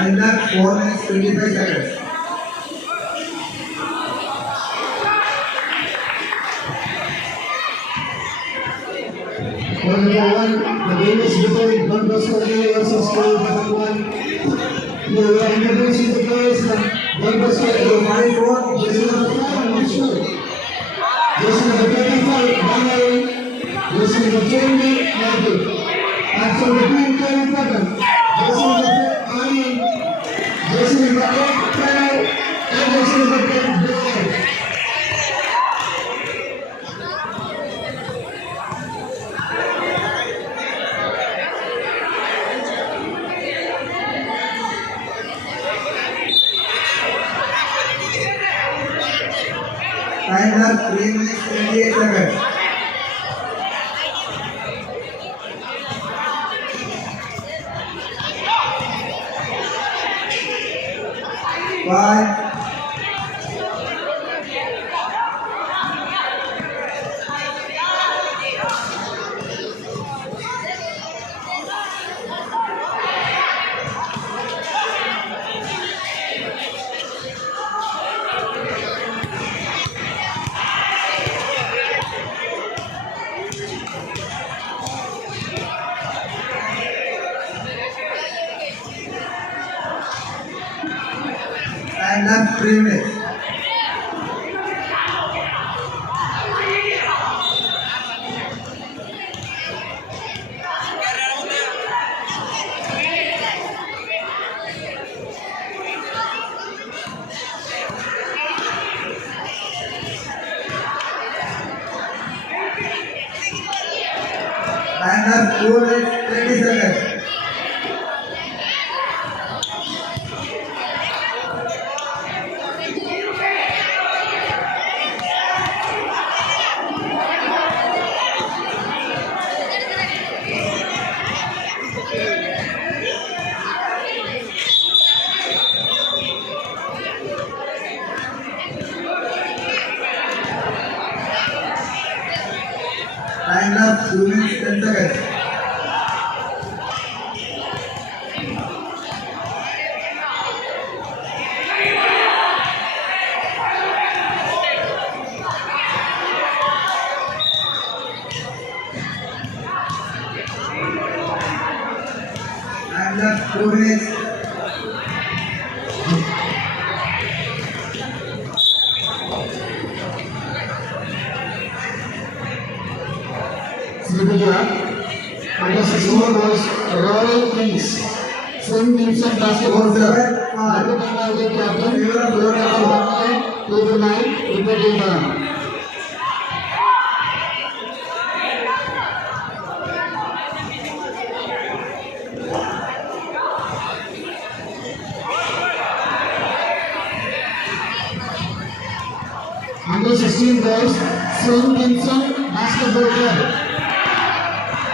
And that 4 minutes 25 seconds. Number one, the game is between Don Bosco versus School number one. The introducing the players Don Bosco So 5-4. jersey number 5, I'm not sure. Jersey number 35, Bangalore. Jersey number 20, Nadu. And for the team playing pattern, jersey number 4, Ani. Jersey number 8, Pranav. And jersey number 10, Bilal. Time up 3 minutes 28 seconds. Five, time up 3 minutes. Time up 2 minutes 30 seconds. Time up 2 minutes 10 seconds. Time up 2 minutes. Under 16 was Royal Kings. Swim teams and basketball player. Under Bengal captain. Number 9, Ibrahim. Under 16 boys, Swim teams and basketball player.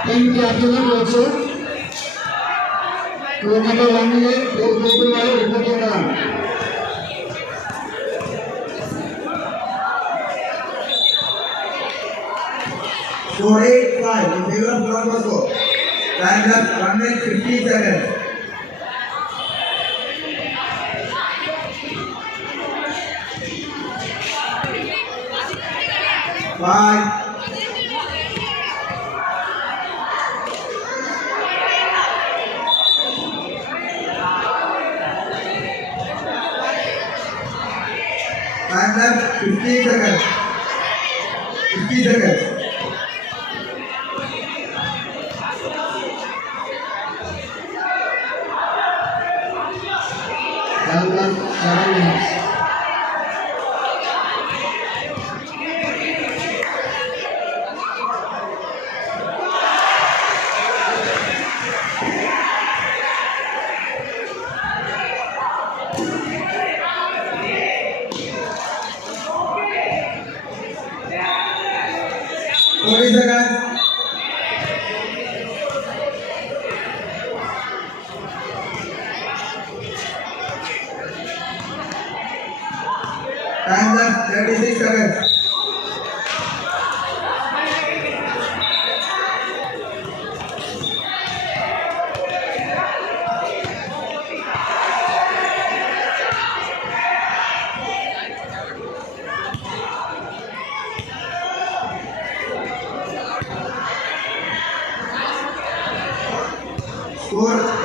Team captain also. Number 1 is Ibrahim. Score 8-5 in favor of Don Bosco. Time up 1 minute 50 seconds. Five, time left 50 seconds. 50 seconds. Time left 7 minutes. Time left 36 seconds.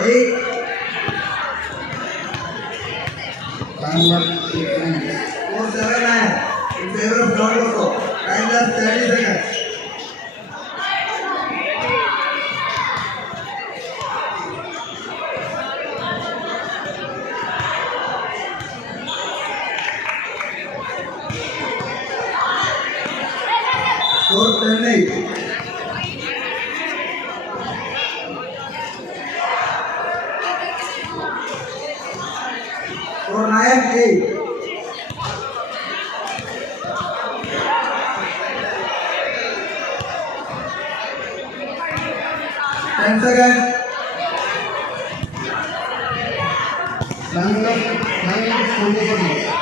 8. Timeout 8 minutes. Score 7-9 in favor of Don Bosco. Time left 30 seconds. Score 10-8. Score 9-8. Ten seconds. Time left 9 minutes 20 seconds.